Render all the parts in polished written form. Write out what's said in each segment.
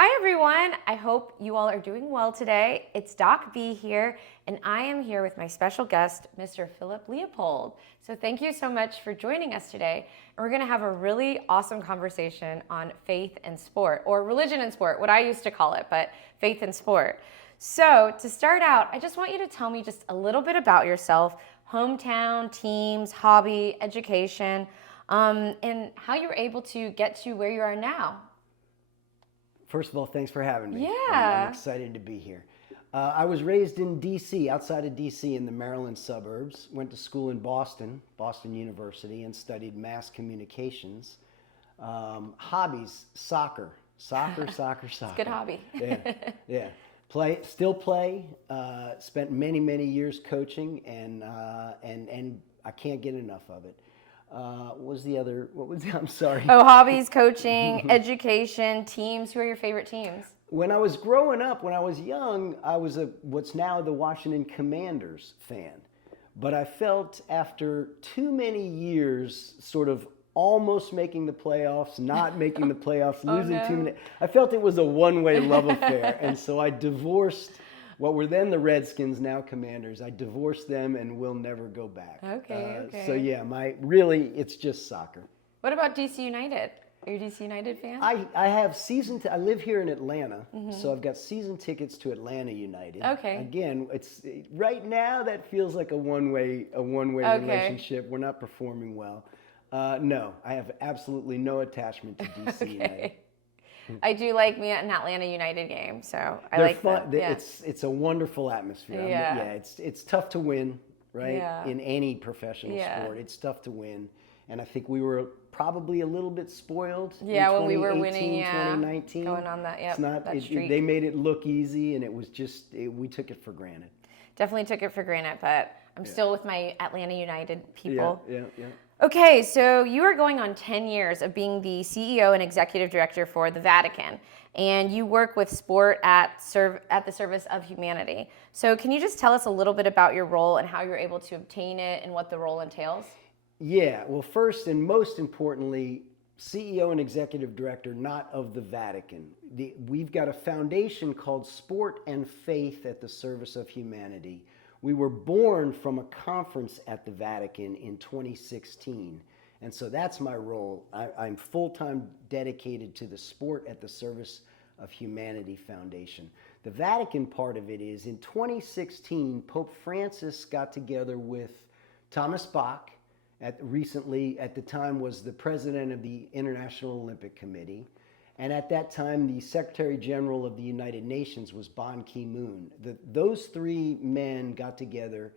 Hi everyone, I hope you all are doing well today. It's Doc B here, and I am here with my special guest, Mr. Philip Leopold. So thank you so much for joining us today. And we're gonna have a really awesome conversation on faith and sport, or religion and sport, what I used to call it, but faith and sport. So to start out, I just want you to tell me just a little bit about yourself, hometown, teams, hobby, education, and how you were able to get to where you are now. First of all, thanks for having me. Yeah. I'm excited to be here. I was raised in D.C., outside of D.C. in the Maryland suburbs. Went to school in Boston University, and studied mass communications. Hobbies, soccer. It's a good hobby. Yeah. Still play. Spent many years coaching, and I can't get enough of it. I'm sorry. Oh, hobbies, coaching, education, teams. Who are your favorite teams? When I was growing up, when I was young, I was what's now the Washington Commanders fan. But I felt after too many years sort of almost making the playoffs, not making the playoffs, losing too many, I felt it was a one-way love affair. And so I divorced what were then the Redskins, now Commanders. I divorced them and will never go back. Okay. So yeah, it's just soccer. What about DC United? Are you a DC United fan? I have I live here in Atlanta, so I've got season tickets to Atlanta United. Okay. Again, it's right now that feels like a one-way relationship. We're not performing well. No, I have absolutely no attachment to DC United. I do like me an Atlanta United game, so They're like fun. them. Yeah. It's a wonderful atmosphere. Yeah. It's tough to win, right? Yeah. In any professional sport, it's tough to win. And I think we were probably a little bit spoiled. Yeah, in when we were winning, 2019. going on that, that streak. They made it look easy, and it was we took it for granted. Definitely took it for granted, but I'm still with my Atlanta United people. Yeah. Okay, so you are going on 10 years of being the CEO and executive director for the Vatican, and you work with sport at the service of humanity. So can you just tell us a little bit about your role and how you're able to obtain it and what the role entails? Yeah, well, first and most importantly, CEO and executive director, not of the Vatican. We've got a foundation called Sport and Faith at the Service of Humanity. We were born from a conference at the Vatican in 2016. And so that's my role. I'm full-time dedicated to the Sport at the Service of Humanity Foundation. The Vatican part of it is in 2016, Pope Francis got together with Thomas Bach, recently at the time was the president of the International Olympic Committee. And at that time, the Secretary General of the United Nations was Ban Ki-moon. Those three men got together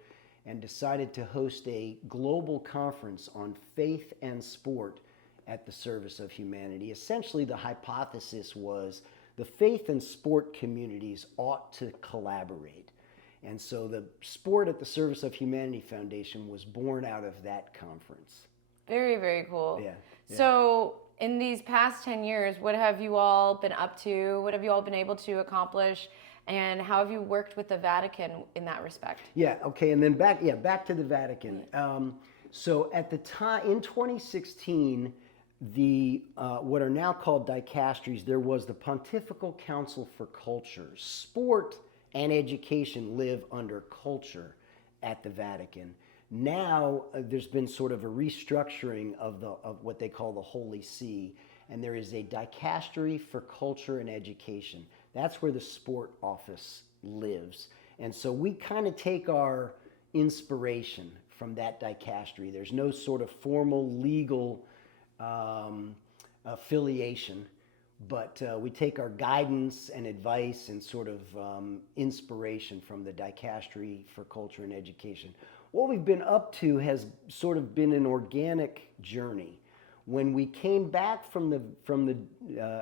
and decided to host a global conference on faith and sport at the service of humanity. Essentially, the hypothesis was the faith and sport communities ought to collaborate. And so the Sport at the Service of Humanity Foundation was born out of that conference. Very, very cool. Yeah. So in these past 10 years, what have you all been up to? What have you all been able to accomplish? And how have you worked with the Vatican in that respect? Yeah, okay, and then back to the Vatican. So at the time, in 2016, what are now called dicasteries, there was the Pontifical Council for Culture. Sport and education live under culture at the Vatican. Now there's been sort of a restructuring of what they call the Holy See, and there is a dicastery for culture and education. That's where the sport office lives. And so we kind of take our inspiration from that dicastery. There's no sort of formal legal affiliation, but we take our guidance and advice and sort of inspiration from the dicastery for culture and education. What we've been up to has sort of been an organic journey. When we came back from the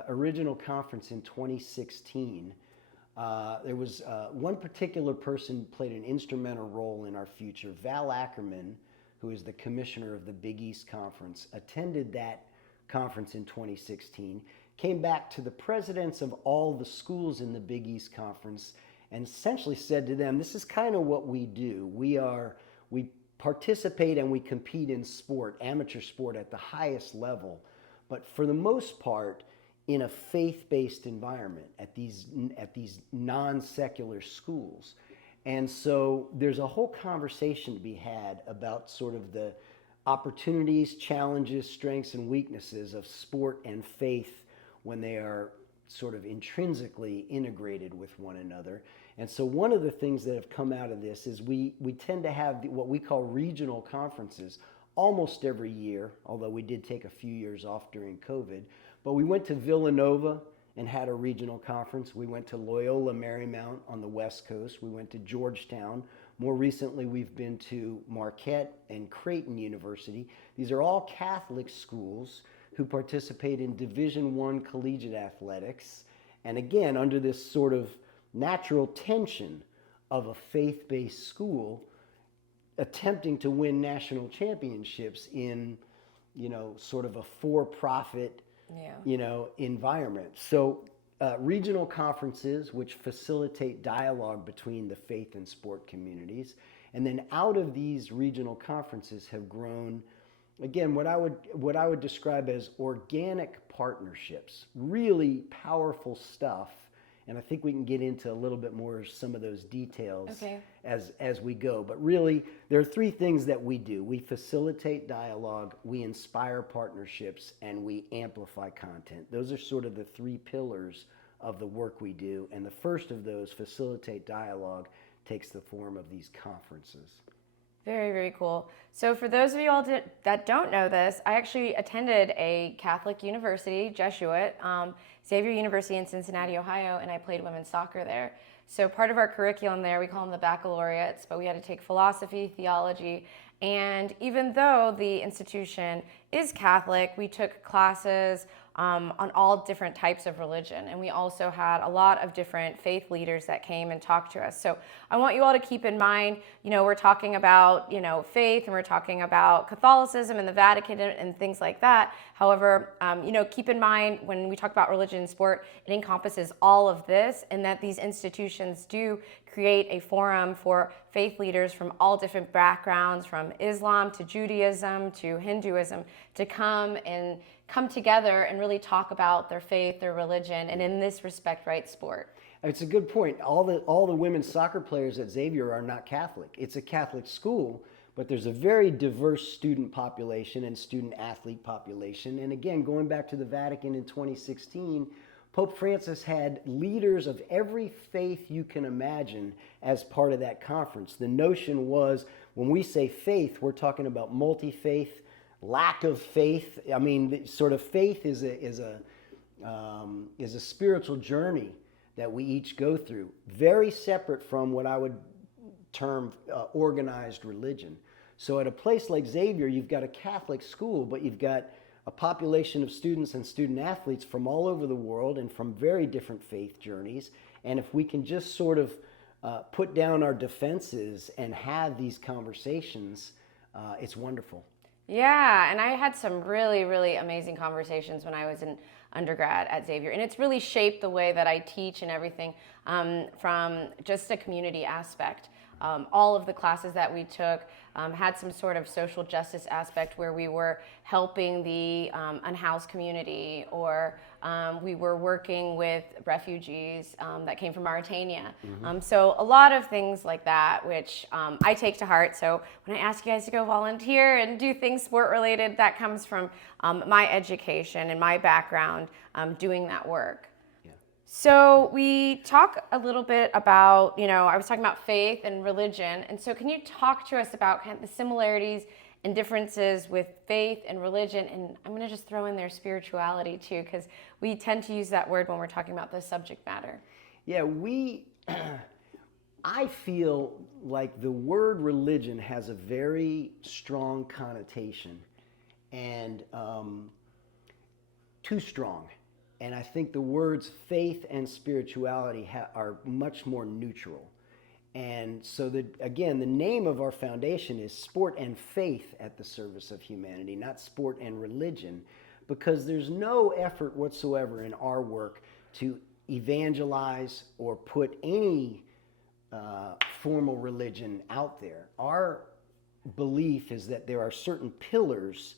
original conference in 2016, there was one particular person played an instrumental role in our future. Val Ackerman, who is the commissioner of the Big East Conference, attended that conference in 2016, came back to the presidents of all the schools in the Big East Conference and essentially said to them, this is kind of what we do. We participate and we compete in sport, amateur sport at the highest level. But for the most part, in a faith-based environment at these non-secular schools. And so there's a whole conversation to be had about sort of the opportunities, challenges, strengths, and weaknesses of sport and faith when they are sort of intrinsically integrated with one another. And so one of the things that have come out of this is we tend to have what we call regional conferences almost every year, although we did take a few years off during COVID. But we went to Villanova and had a regional conference. We went to Loyola Marymount on the West Coast. We went to Georgetown. More recently, we've been to Marquette and Creighton University. These are all Catholic schools who participate in Division I collegiate athletics. And again, under this sort of natural tension of a faith-based school attempting to win national championships in, sort of a for-profit, environment. So regional conferences, which facilitate dialogue between the faith and sport communities. And then out of these regional conferences have grown, again, what I would describe as organic partnerships, really powerful stuff. And I think we can get into a little bit more some of those details as we go. But really, there are three things that we do. We facilitate dialogue, we inspire partnerships, and we amplify content. Those are sort of the three pillars of the work we do. And the first of those, facilitate dialogue, takes the form of these conferences. Very, very cool. So for those of you all that don't know this, I actually attended a Catholic university, Jesuit, Xavier University in Cincinnati, Ohio, and I played women's soccer there. So part of our curriculum there, we call them the baccalaureates, but we had to take philosophy, theology, and even though the institution is Catholic, we took classes on all different types of religion. And we also had a lot of different faith leaders that came and talked to us. So I want you all to keep in mind, we're talking about, faith, and we're talking about Catholicism and the Vatican and things like that. However, keep in mind when we talk about religion and sport, it encompasses all of this, and that these institutions do create a forum for faith leaders from all different backgrounds, from Islam to Judaism to Hinduism, to come together and really talk about their faith, their religion, and in this respect, right, sport. It's a good point. All the women's soccer players at Xavier are not Catholic. It's a Catholic school, but there's a very diverse student population and student athlete population. And again, going back to the Vatican in 2016, Pope Francis had leaders of every faith you can imagine as part of that conference. The notion was, when we say faith, we're talking about multi-faith, lack of faith. I mean, sort of faith is a spiritual journey that we each go through, very separate from what I would term organized religion. So at a place like Xavier, you've got a Catholic school, but you've got a population of students and student athletes from all over the world and from very different faith journeys. And if we can just sort of put down our defenses and have these conversations, it's wonderful. Yeah, and I had some really, really amazing conversations when I was in undergrad at Xavier. And it's really shaped the way that I teach and everything from just a community aspect. All of the classes that we took had some sort of social justice aspect where we were helping the unhoused community, or we were working with refugees that came from Mauritania. Mm-hmm. So a lot of things like that, which I take to heart. So when I ask you guys to go volunteer and do things sport related, that comes from my education and my background doing that work. So we talk a little bit about, I was talking about faith and religion. And so can you talk to us about kind of the similarities and differences with faith and religion? And I'm going to just throw in there spirituality too, because we tend to use that word when we're talking about the subject matter. Yeah, I feel like the word religion has a very strong connotation, and too strong. And I think the words faith and spirituality are much more neutral. And so, again, the name of our foundation is Sport and Faith at the Service of Humanity, not sport and religion, because there's no effort whatsoever in our work to evangelize or put any formal religion out there. Our belief is that there are certain pillars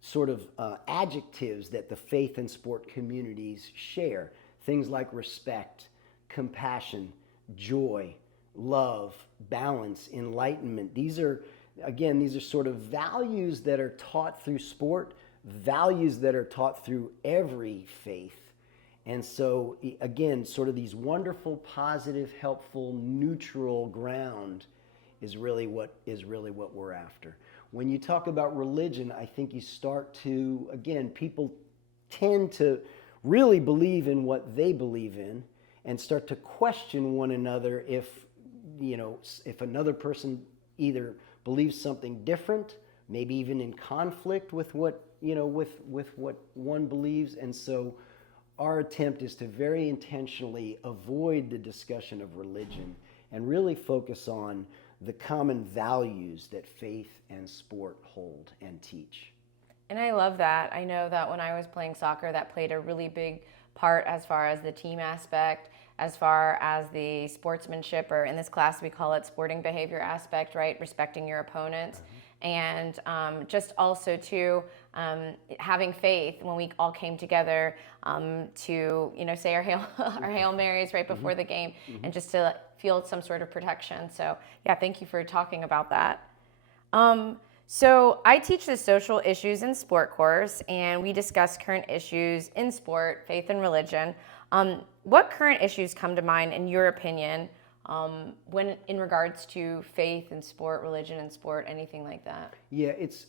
sort of adjectives that the faith and sport communities share. Things like respect, compassion, joy, love, balance, enlightenment. These are sort of values that are taught through sport, values that are taught through every faith. And so, again, sort of these wonderful, positive, helpful, neutral ground is really what we're after. When you talk about religion, I think you start to, again, people tend to really believe in what they believe in and start to question one another if another person either believes something different, maybe even in conflict with what one believes. And so our attempt is to very intentionally avoid the discussion of religion and really focus on the common values that faith and sport hold and teach. And I love that. I know that when I was playing soccer, that played a really big part as far as the team aspect, as far as the sportsmanship, or in this class we call it sporting behavior aspect, right? Respecting your opponents. And just also too, having faith when we all came together to say our Hail Marys right before the game, and just to feel some sort of protection. So yeah, thank you for talking about that. So I teach the social issues in sport course, and we discuss current issues in sport, faith and religion. What current issues come to mind in your opinion when in regards to faith and sport, religion and sport, anything like that? Yeah, it's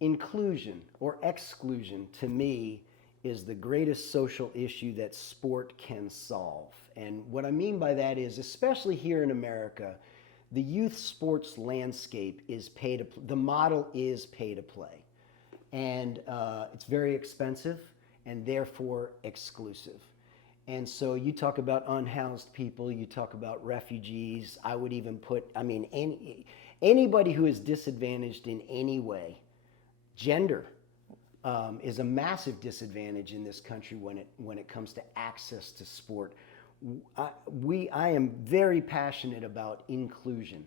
inclusion or exclusion to me is the greatest social issue that sport can solve. And what I mean by that is, especially here in America, the youth sports landscape is the model is pay to play. And it's very expensive and therefore exclusive. And so you talk about unhoused people, you talk about refugees. I would even put, anybody who is disadvantaged in any way. Gender is a massive disadvantage in this country when it comes to access to sport. I am very passionate about inclusion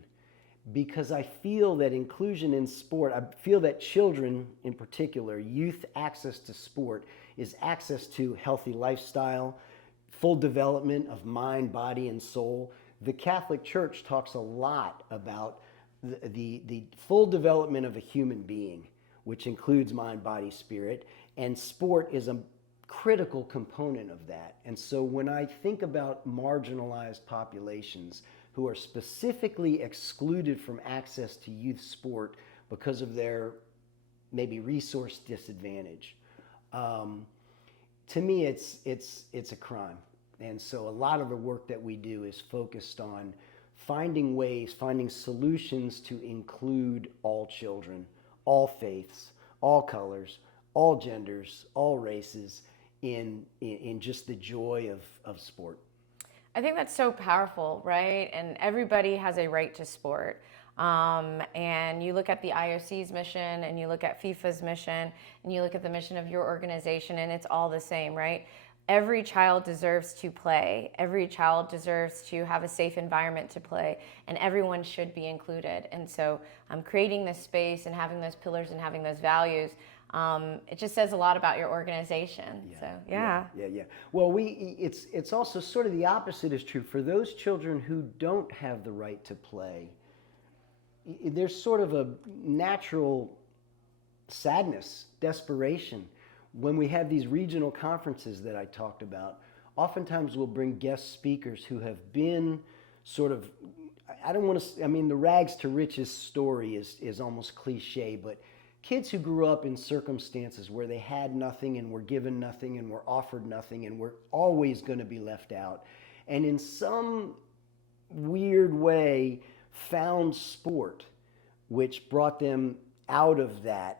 because I feel that inclusion in sport, I feel that children in particular, youth access to sport is access to healthy lifestyle, full development of mind, body, and soul. The Catholic Church talks a lot about the full development of a human being, which includes mind, body, spirit, and sport is a critical component of that. And so when I think about marginalized populations who are specifically excluded from access to youth sport because of their maybe resource disadvantage, to me it's a crime. And so a lot of the work that we do is focused on finding ways, finding solutions to include all children, all faiths, all colors, all genders, all races in just the joy of sport. I think that's so powerful, right? And everybody has a right to sport. And you look at the IOC's mission, and you look at FIFA's mission, and you look at the mission of your organization, and it's all the same, right? Every child deserves to play. Every child deserves to have a safe environment to play, and everyone should be included. And so creating this space and having those pillars and having those values, it just says a lot about your organization. Yeah, so yeah. Well, it's also sort of the opposite is true. For those children who don't have the right to play, there's sort of a natural sadness, desperation. When we have these regional conferences that I talked about, oftentimes we'll bring guest speakers who have been sort of, the rags to riches story is almost cliche, but kids who grew up in circumstances where they had nothing and were given nothing and were offered nothing and were always going to be left out, and in some weird way found sport, which brought them out of that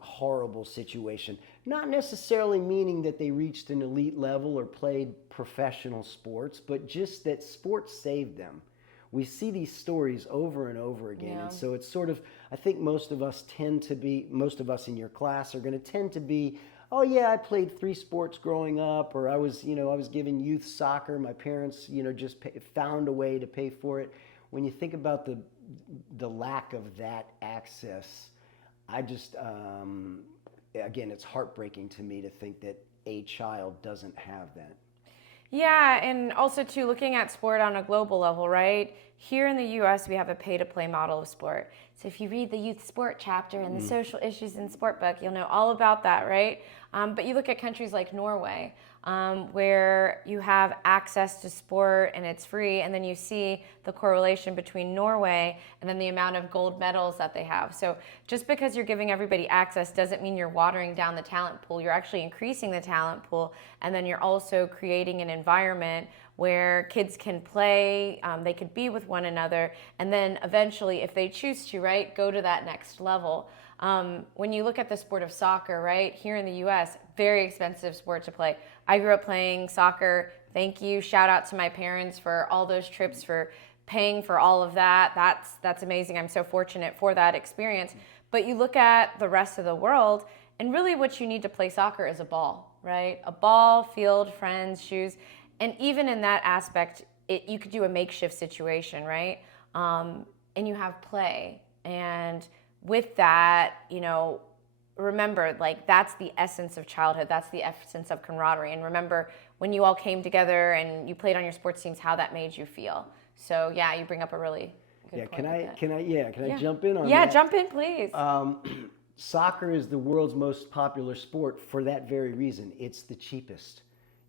horrible situation. Not necessarily meaning that they reached an elite level or played professional sports, but just that sports saved them. We see these stories over and over again. Yeah. And so it's sort of, I think most of us in your class are going to tend to be, oh yeah, I played 3 sports growing up, or I was given youth soccer. My parents, just found a way to pay for it. When you think about the lack of that access, I just, again, it's heartbreaking to me to think that a child doesn't have that. Yeah, and also too, looking at sport on a global level, right? Here in the US, we have a pay-to-play model of sport. So if you read the youth sport chapter in the social issues in sport book, you'll know all about that, right? But you look at countries like Norway, where you have access to sport and it's free, and then you see the correlation between Norway and then the amount of gold medals that they have. So just because you're giving everybody access doesn't mean you're watering down the talent pool. You're actually increasing the talent pool, and then you're also creating an environment where kids can play, they could be with one another, and then eventually, if they choose to, right, go to that next level. When you look at the sport of soccer, right, here in the US, very expensive sport to play. I grew up playing soccer. Thank you. Shout out to my parents for all those trips, for paying for all of that. That's amazing. I'm so fortunate for that experience. But you look at the rest of the world, and really what you need to play soccer is a ball, right? A ball, field, friends, shoes. And even in that aspect, you could do a makeshift situation, right? And you have play. And with that, remember, like, that's the essence of childhood. That's the essence of camaraderie. And remember when you all came together and you played on your sports teams, how that made you feel. So yeah, you bring up a really good point. Can I jump in on that? Yeah, jump in, please. Soccer is the world's most popular sport for that very reason. It's the cheapest.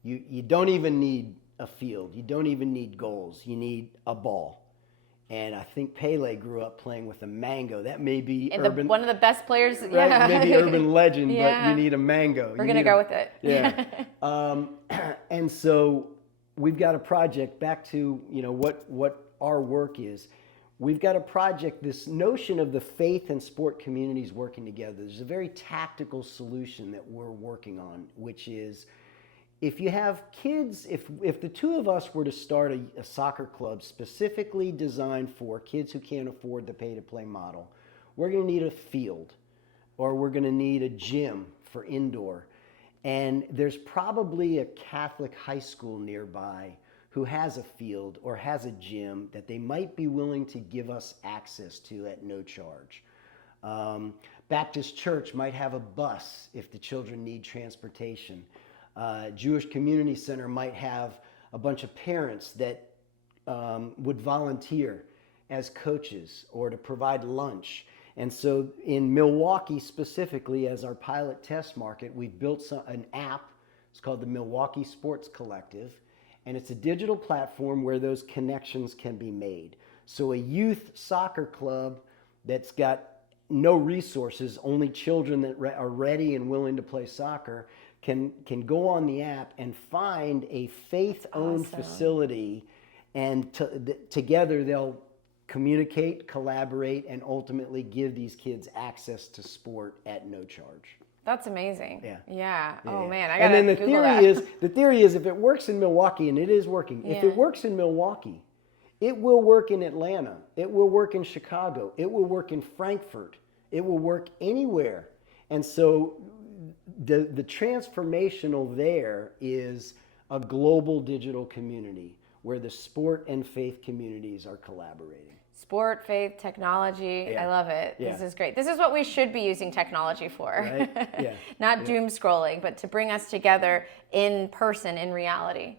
You don't even need a field. You don't even need goals. You need a ball. And I think Pele grew up playing with a mango. That may be urban, one of the best players. Right? Yeah. Maybe urban legend, Yeah. but you need a mango. We're going to go with it. Yeah. And so we've got a project, back to what our work is. We've got a project, this notion of the faith and sport communities working together. There's a very tactical solution that we're working on, which is, if you have kids, if the two of us were to start a soccer club specifically designed for kids who can't afford the pay-to-play model, we're going to need a field, or we're going to need a gym for indoor. And there's probably a Catholic high school nearby who has a field or has a gym that they might be willing to give us access to at no charge. Baptist Church might have a bus if the children need transportation. Jewish Community Center might have a bunch of parents that would volunteer as coaches or to provide lunch. And so in Milwaukee specifically, as our pilot test market, we've built an app. It's called the Milwaukee Sports Collective. And it's a digital platform where those connections can be made. So a youth soccer club that's got no resources, only children that are ready and willing to play soccer, can go on the app and find a faith-owned facility, and together they'll communicate, collaborate, and ultimately give these kids access to sport at no charge. That's amazing. Yeah. Oh man, I gotta. And then the theory is, if it works in Milwaukee, and it is working. If it works in Milwaukee, it will work in Atlanta. It will work in Chicago. It will work in Frankfurt. It will work anywhere. And so the transformational there is a global digital community where the sport and faith communities are collaborating. Sport, faith, technology. I love it. This is great. This is what we should be using technology for. Right? Not doom scrolling, but to bring us together in person, in reality.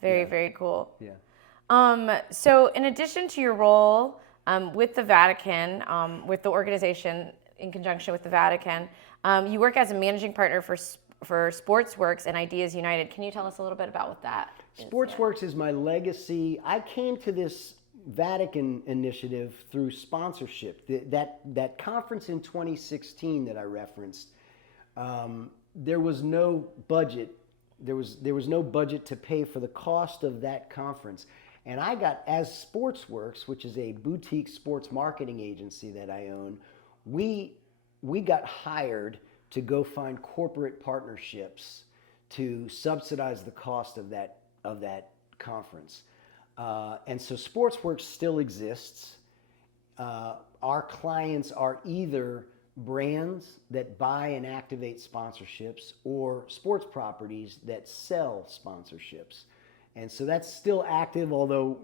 Very cool. So in addition to your role with the Vatican, with the organization in conjunction with the Vatican, you work as a managing partner for SportsWorks and Ideas United. Can you tell us a little bit about what that is? SportsWorks is my legacy. I came to this Vatican initiative through sponsorship. That conference in 2016 that I referenced, there was no budget. There was no budget to pay for the cost of that conference. And I got, as SportsWorks, which is a boutique sports marketing agency that I own, we got hired to go find corporate partnerships to subsidize the cost of that conference. And so SportsWorks still exists. Our clients are either brands that buy and activate sponsorships or sports properties that sell sponsorships. And so that's still active, although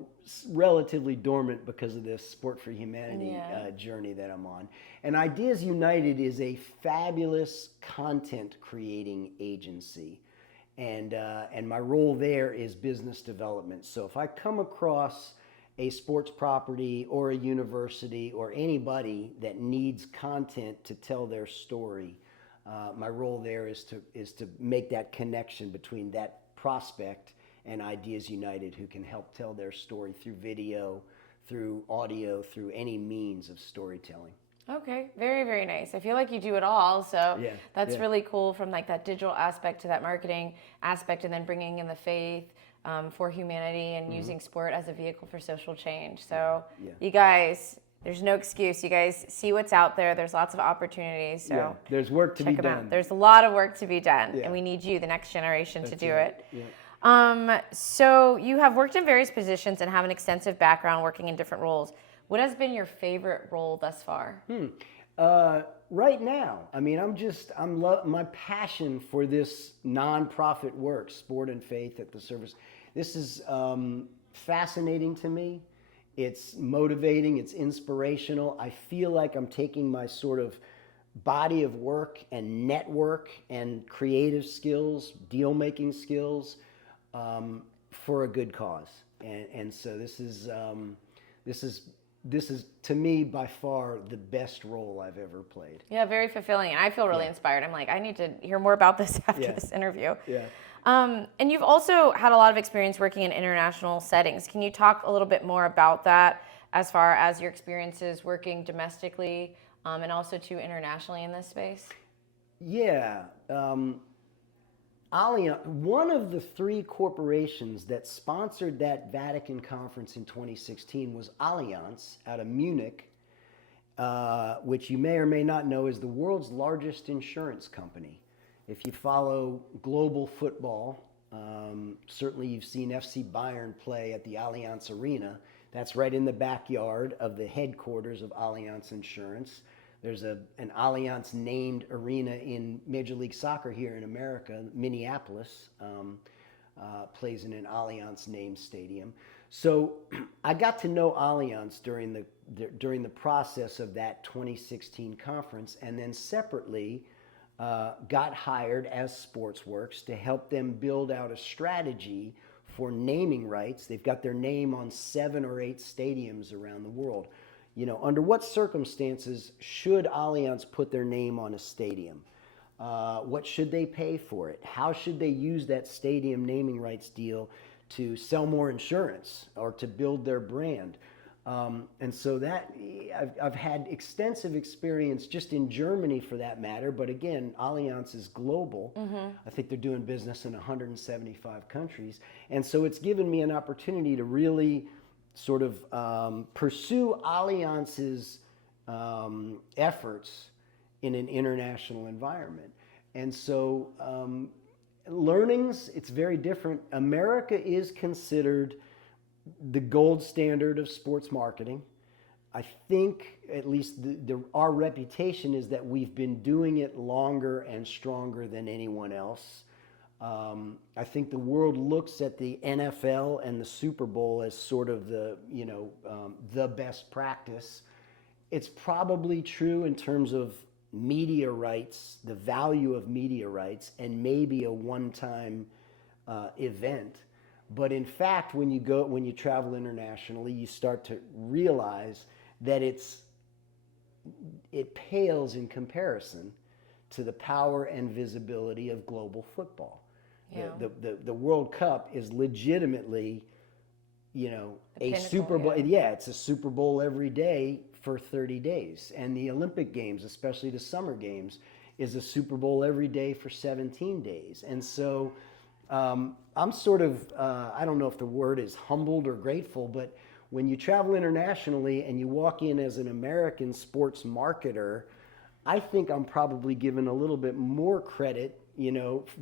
relatively dormant because of this Sport for Humanity journey that I'm on. And Ideas United is a fabulous content creating agency. And my role there is business development. So if I come across a sports property or a university or anybody that needs content to tell their story, my role there is to make that connection between that prospect and Ideas United, who can help tell their story through video, through audio, through any means of storytelling. Okay, very, very nice. I feel like you do it all, so that's really cool, from like that digital aspect to that marketing aspect, and then bringing in the faith for humanity and using sport as a vehicle for social change. So you guys, there's no excuse. You guys see what's out there. There's lots of opportunities. So there's work to be check done. them out. There's a lot of work to be done, and we need you, the next generation, to do it. So you have worked in various positions and have an extensive background working in different roles. What has been your favorite role thus far? Right now, I mean, my passion for this nonprofit work, Sport and Faith at the Service. This is fascinating to me. It's motivating. It's inspirational. I feel like I'm taking my sort of body of work and network and creative skills, deal-making skills, for a good cause. And so this is to me by far the best role I've ever played. Yeah, very fulfilling. And I feel really inspired. I'm like, I need to hear more about this after this interview. And you've also had a lot of experience working in international settings. Can you talk a little bit more about that, as far as your experiences working domestically and also to internationally in this space? Yeah. Allianz, one of the three corporations that sponsored that Vatican conference in 2016 was Allianz out of Munich, which you may or may not know is the world's largest insurance company. If you follow global football, certainly you've seen FC Bayern play at the Allianz Arena. That's right in the backyard of the headquarters of Allianz Insurance. There's an Allianz named arena in Major League Soccer here in America. Minneapolis plays in an Allianz named stadium. So I got to know Allianz during the process of that 2016 conference, and then separately got hired as SportsWorks to help them build out a strategy for naming rights. They've got their name on 7 or 8 stadiums around the world. You know, under what circumstances should Allianz put their name on a stadium? What should they pay for it? How should they use that stadium naming rights deal to sell more insurance or to build their brand? And so that I've had extensive experience just in Germany, for that matter. But again, Allianz is global. I think they're doing business in 175 countries. And so it's given me an opportunity to really sort of pursue Allianz's efforts in an international environment. And so learnings, it's very different. America is considered the gold standard of sports marketing. I think at least our reputation is that we've been doing it longer and stronger than anyone else. I think the world looks at the NFL and the Super Bowl as sort of the best practice. It's probably true in terms of media rights, the value of media rights, and maybe a one-time event. But in fact, when you travel internationally, you start to realize that it pales in comparison to the power and visibility of global football. Yeah. The World Cup is legitimately, a Super Bowl. Yeah, it's a Super Bowl every day for 30 days. And the Olympic Games, especially the Summer Games, is a Super Bowl every day for 17 days. And so I'm sort of, I don't know if the word is humbled or grateful, but when you travel internationally and you walk in as an American sports marketer, I think I'm probably given a little bit more credit,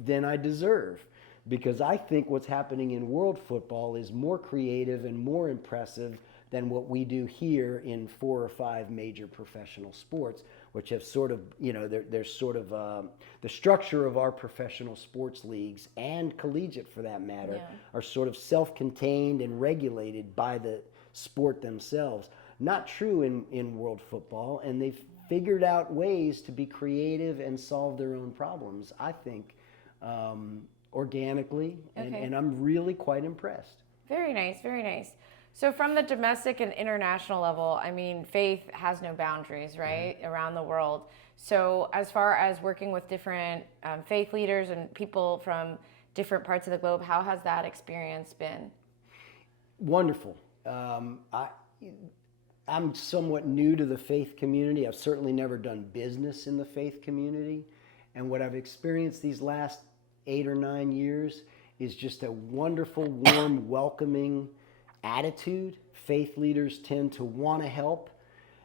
than I deserve, because I think what's happening in world football is more creative and more impressive than what we do here in 4 or 5 major professional sports, which have sort of, they're sort of the structure of our professional sports leagues and collegiate for that matter, are sort of self-contained and regulated by the sport themselves. Not true in world football, and they've figured out ways to be creative and solve their own problems, I think, organically, and I'm really quite impressed. Very nice, very nice. So from the domestic and international level, I mean, faith has no boundaries, right, around the world. So as far as working with different faith leaders and people from different parts of the globe, how has that experience been? Wonderful. I'm somewhat new to the faith community. I've certainly never done business in the faith community. And what I've experienced these last 8 or 9 years is just a wonderful, warm, welcoming attitude. Faith leaders tend to want to help,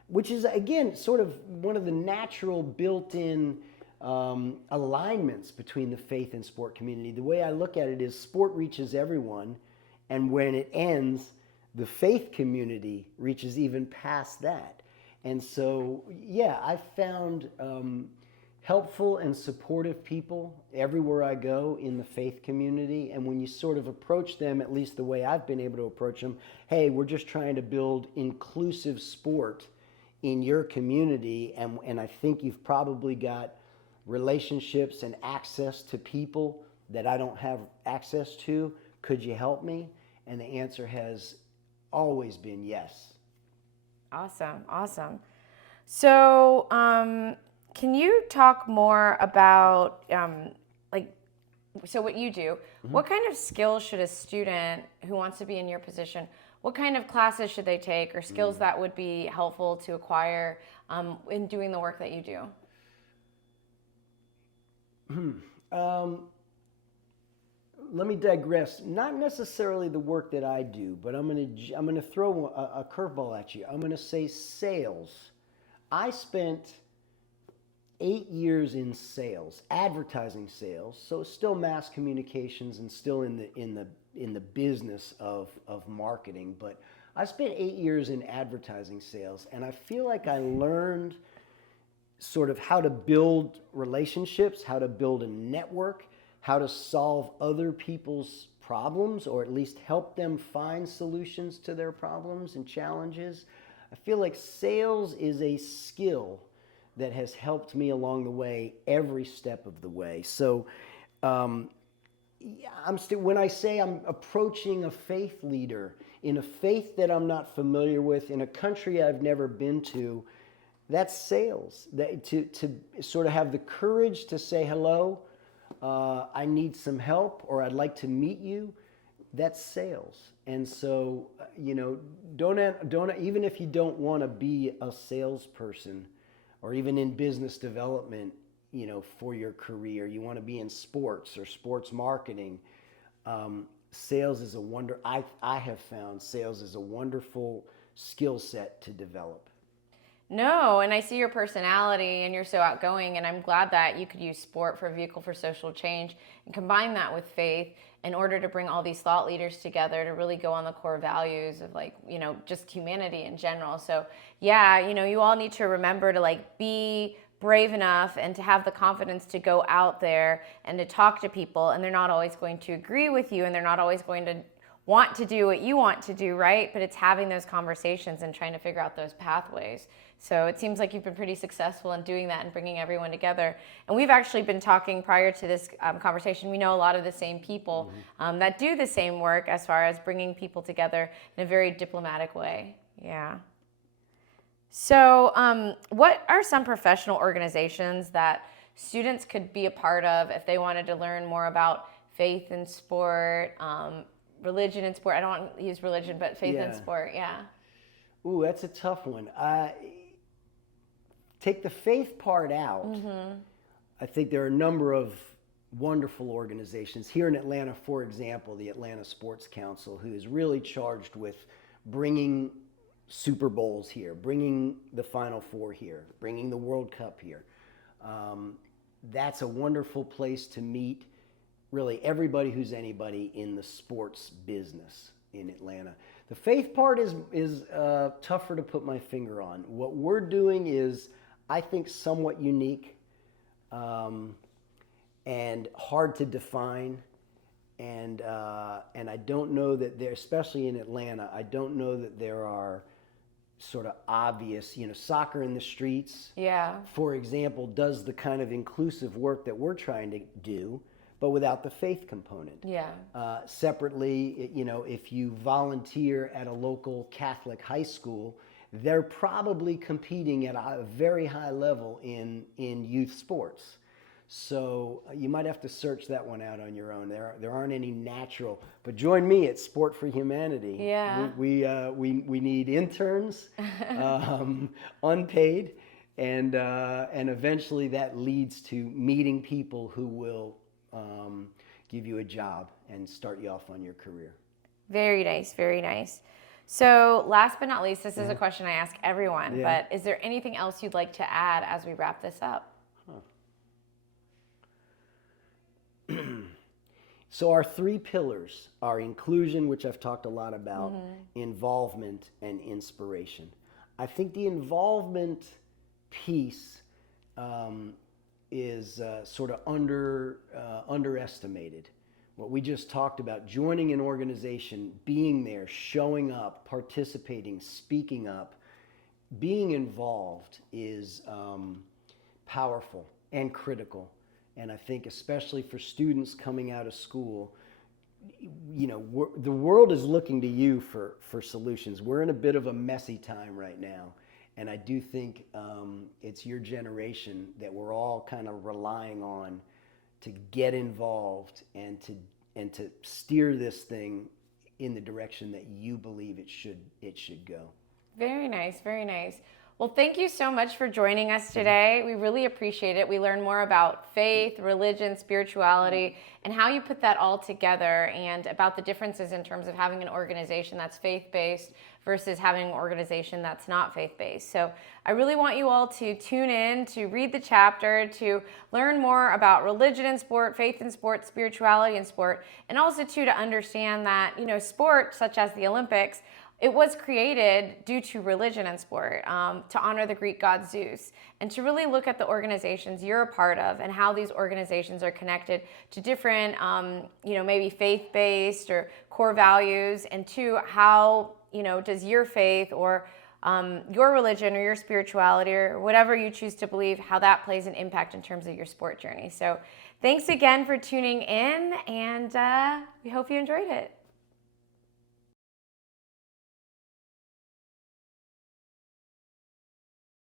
which is, again, sort of one of the natural built-in alignments between the faith and sport community. The way I look at it is sport reaches everyone, and when it ends, the faith community reaches even past that. And so, yeah, I've found helpful and supportive people everywhere I go in the faith community. And when you sort of approach them, at least the way I've been able to approach them, hey, we're just trying to build inclusive sport in your community. And I think you've probably got relationships and access to people that I don't have access to. Could you help me? And the answer has always been yes. Awesome, awesome. So, can you talk more about, so what you do? What kind of skills should a student who wants to be in your position, what kind of classes should they take, or skills that would be helpful to acquire in doing the work that you do? Let me digress. Not necessarily the work that I do, but I'm gonna throw a curveball at you. I'm gonna say sales. I spent 8 years in sales, advertising sales, so still mass communications and still in the business of marketing. But I spent 8 years in advertising sales, and I feel like I learned sort of how to build relationships, how to build a network, how to solve other people's problems, or at least help them find solutions to their problems and challenges. I feel like sales is a skill that has helped me along the way, every step of the way. So when I say I'm approaching a faith leader in a faith that I'm not familiar with, in a country I've never been to, that's sales. To sort of have the courage to say, hello, I need some help, or I'd like to meet you, that's sales. And so, don't even if you don't want to be a salesperson, or even in business development, for your career, you want to be in sports or sports marketing, sales is I have found sales is a wonderful skill set to develop. No, and I see your personality and you're so outgoing, and I'm glad that you could use sport for a vehicle for social change and combine that with faith in order to bring all these thought leaders together to really go on the core values of just humanity in general. So yeah, you all need to remember to be brave enough and to have the confidence to go out there and to talk to people, and they're not always going to agree with you, and they're not always going to want to do what you want to do, right? But it's having those conversations and trying to figure out those pathways. So it seems like you've been pretty successful in doing that and bringing everyone together. And we've actually been talking prior to this conversation. We know a lot of the same people that do the same work as far as bringing people together in a very diplomatic way. Yeah. So what are some professional organizations that students could be a part of if they wanted to learn more about faith in sport, religion in sport? I don't want to use religion, but faith in sport, yeah. Ooh, that's a tough one. Take the faith part out. I think there are a number of wonderful organizations. Here in Atlanta, for example, the Atlanta Sports Council, who is really charged with bringing Super Bowls here, bringing the Final Four here, bringing the World Cup here. That's a wonderful place to meet really everybody who's anybody in the sports business in Atlanta. The faith part is tougher to put my finger on. What we're doing is I think somewhat unique and hard to define. And I don't know that there, especially in Atlanta, I don't know that there are sort of obvious, soccer in the streets, Yeah. for example, does the kind of inclusive work that we're trying to do, but without the faith component. Yeah. Separately, if you volunteer at a local Catholic high school, they're probably competing at a very high level in youth sports. So you might have to search that one out on your own. There aren't any natural, but join me at Sport for Humanity. Yeah. We need interns, unpaid, and eventually that leads to meeting people who will give you a job and start you off on your career. Very nice, very nice. So last but not least, this is a question I ask everyone, but is there anything else you'd like to add as we wrap this up? So our three pillars are inclusion, which I've talked a lot about, involvement, and inspiration. I think the involvement piece is sort of underestimated. What we just talked about, joining an organization, being there, showing up, participating, speaking up, being involved is powerful and critical. And I think especially for students coming out of school, the world is looking to you for solutions. We're in a bit of a messy time right now. And I do think it's your generation that we're all kind of relying on to get involved and to steer this thing in the direction that you believe it should go. Very nice, very nice. Well, thank you so much for joining us today. We really appreciate it. We learned more about faith, religion, spirituality, and how you put that all together, and about the differences in terms of having an organization that's faith-based versus having an organization that's not faith-based. So I really want you all to tune in, to read the chapter, to learn more about religion in sport, faith in sport, spirituality in sport, and also to understand that, sport, such as the Olympics, it was created due to religion and sport, to honor the Greek god Zeus, and to really look at the organizations you're a part of and how these organizations are connected to different, maybe faith-based or core values, and to how, does your faith or your religion or your spirituality or whatever you choose to believe, how that plays an impact in terms of your sport journey. So thanks again for tuning in, and we hope you enjoyed it.